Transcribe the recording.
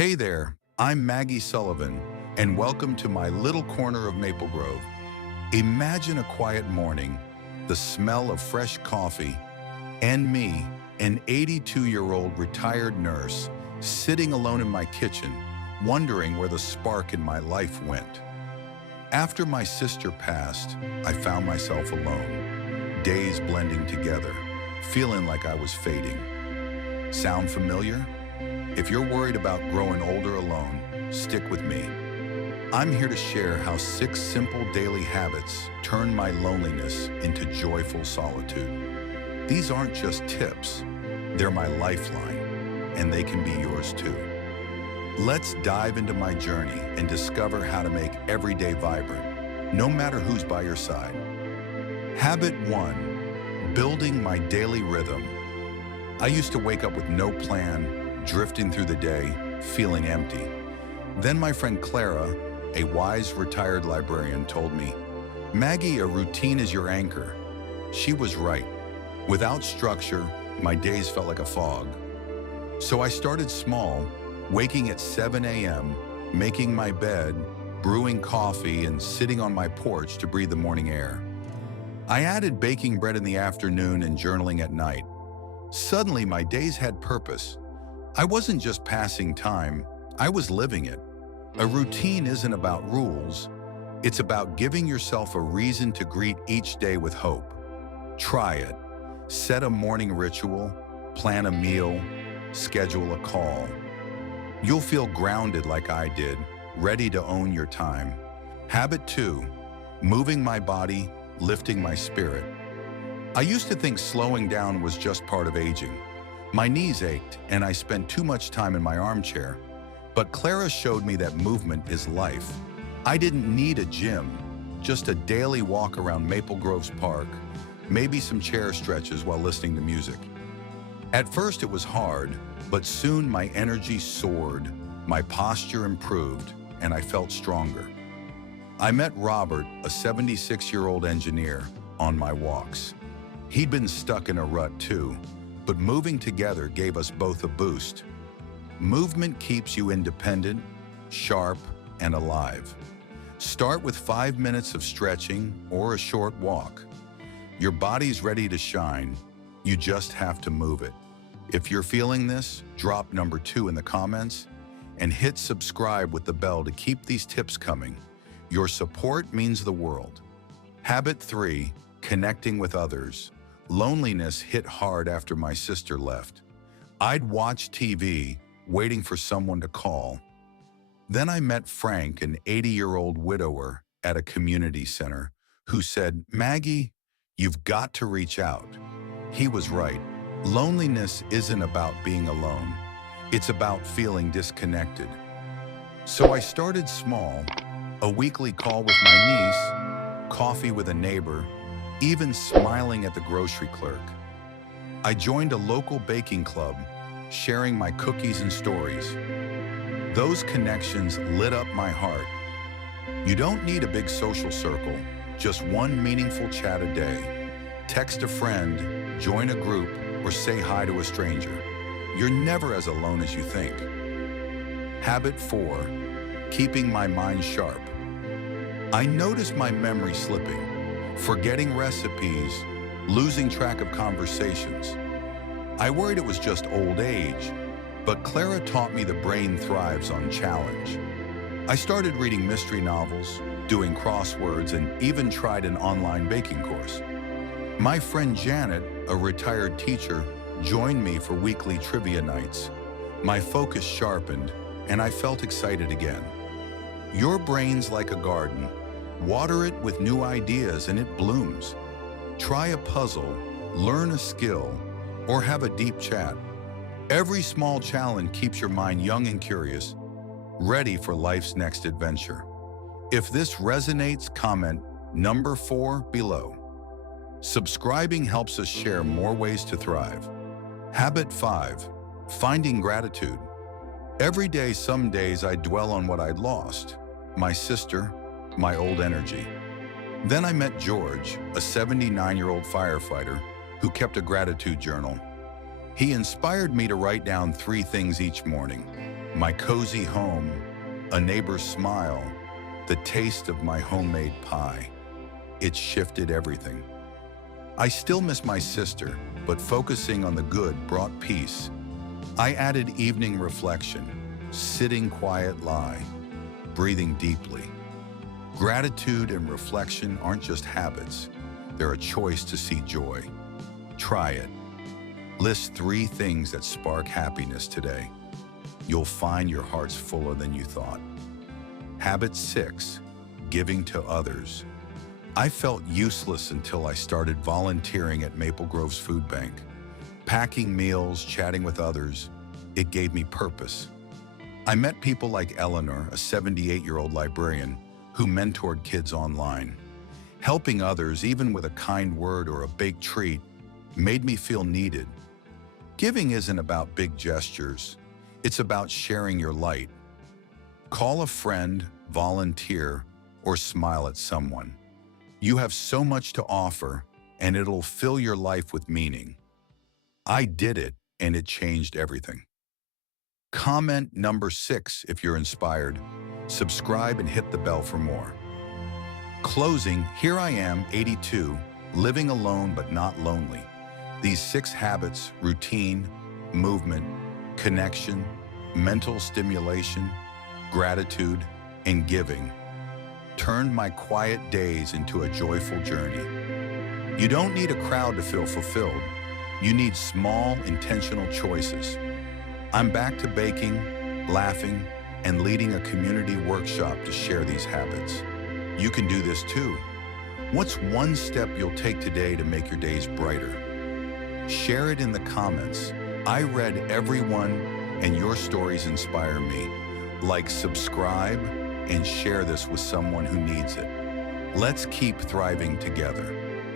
Hey there, I'm Maggie Sullivan, and welcome to my little corner of Maple Grove. Imagine a quiet morning, the smell of fresh coffee, and me, an 82-year-old retired nurse, sitting alone in my kitchen, wondering where the spark in my life went. After my sister passed, I found myself alone, days blending together, feeling like I was fading. Sound familiar? If you're worried about growing older alone, stick with me. I'm here to share how 6 simple daily habits turn my loneliness into joyful solitude. These aren't just tips, they're my lifeline, and they can be yours too. Let's dive into my journey and discover how to make every day vibrant, no matter who's by your side. Habit 1, building my daily rhythm. I used to wake up with no plan, drifting through the day, feeling empty. Then my friend Clara, a wise retired librarian, told me, "Maggie, a routine is your anchor." She was right. Without structure, my days felt like a fog. So I started small, waking at 7 a.m., making my bed, brewing coffee, and sitting on my porch to breathe the morning air. I added baking bread in the afternoon and journaling at night. Suddenly, my days had purpose. I wasn't just passing time, I was living it. A routine isn't about rules, it's about giving yourself a reason to greet each day with hope. Try it. Set a morning ritual, plan a meal, schedule a call. You'll feel grounded like I did, ready to own your time. Habit 2, moving my body, lifting my spirit. I used to think slowing down was just part of aging. My knees ached, and I spent too much time in my armchair. But Clara showed me that movement is life. I didn't need a gym, just a daily walk around Maple Groves Park, maybe some chair stretches while listening to music. At first it was hard, but soon my energy soared, my posture improved, and I felt stronger. I met Robert, a 76-year-old engineer, on my walks. He'd been stuck in a rut too, but moving together gave us both a boost. Movement keeps you independent, sharp, and alive. Start with 5 minutes of stretching or a short walk. Your body's ready to shine. You just have to move it. If you're feeling this, drop number 2 in the comments and hit subscribe with the bell to keep these tips coming. Your support means the world. Habit 3, connecting with others. Loneliness hit hard after my sister left. I'd watch TV, waiting for someone to call. Then I met Frank, an 80-year-old widower at a community center, who said, "Maggie, you've got to reach out." He was right. Loneliness isn't about being alone. It's about feeling disconnected. So I started small, a weekly call with my niece, coffee with a neighbor, even smiling at the grocery clerk. I joined a local baking club, sharing my cookies and stories. Those connections lit up my heart. You don't need a big social circle, just one meaningful chat a day. Text a friend, join a group, or say hi to a stranger. You're never as alone as you think. Habit 4, keeping my mind sharp. I noticed my memory slipping, forgetting recipes, losing track of conversations. I worried it was just old age, but Clara taught me the brain thrives on challenge. I started reading mystery novels, doing crosswords, and even tried an online baking course. My friend Janet, a retired teacher, joined me for weekly trivia nights. My focus sharpened, and I felt excited again. Your brain's like a garden. Water it with new ideas and it blooms. Try a puzzle, learn a skill, or have a deep chat. Every small challenge keeps your mind young and curious, ready for life's next adventure. If this resonates, comment number 4 below. Subscribing helps us share more ways to thrive. Habit 5, finding gratitude. Every day, some days I dwell on what I'd lost. My sister, my old energy. Then I met George, a 79-year-old firefighter who kept a gratitude journal. He inspired me to write down 3 things each morning. My cozy home, a neighbor's smile, the taste of my homemade pie. It shifted everything. I still miss my sister, but focusing on the good brought peace. I added evening reflection, sitting quiet lie, breathing deeply. Gratitude and reflection aren't just habits, they're a choice to see joy. Try it. List 3 things that spark happiness today. You'll find your heart's fuller than you thought. Habit 6, giving to others. I felt useless until I started volunteering at Maple Grove's food bank. Packing meals, chatting with others, it gave me purpose. I met people like Eleanor, a 78-year-old librarian, who mentored kids online. Helping others, even with a kind word or a big treat, made me feel needed. Giving isn't about big gestures, it's about sharing your light. Call a friend, volunteer, or smile at someone. You have so much to offer, and it'll fill your life with meaning. I did it, and it changed everything. Comment number 6 if you're inspired. Subscribe and hit the bell for more. Closing, here I am, 82, living alone but not lonely. These 6 habits, routine, movement, connection, mental stimulation, gratitude, and giving, turned my quiet days into a joyful journey. You don't need a crowd to feel fulfilled. You need small, intentional choices. I'm back to baking, laughing, and leading a community workshop to share these habits. You can do this too. What's one step you'll take today to make your days brighter? Share it in the comments. I read every one, and your stories inspire me. Like, subscribe, and share this with someone who needs it. Let's keep thriving together.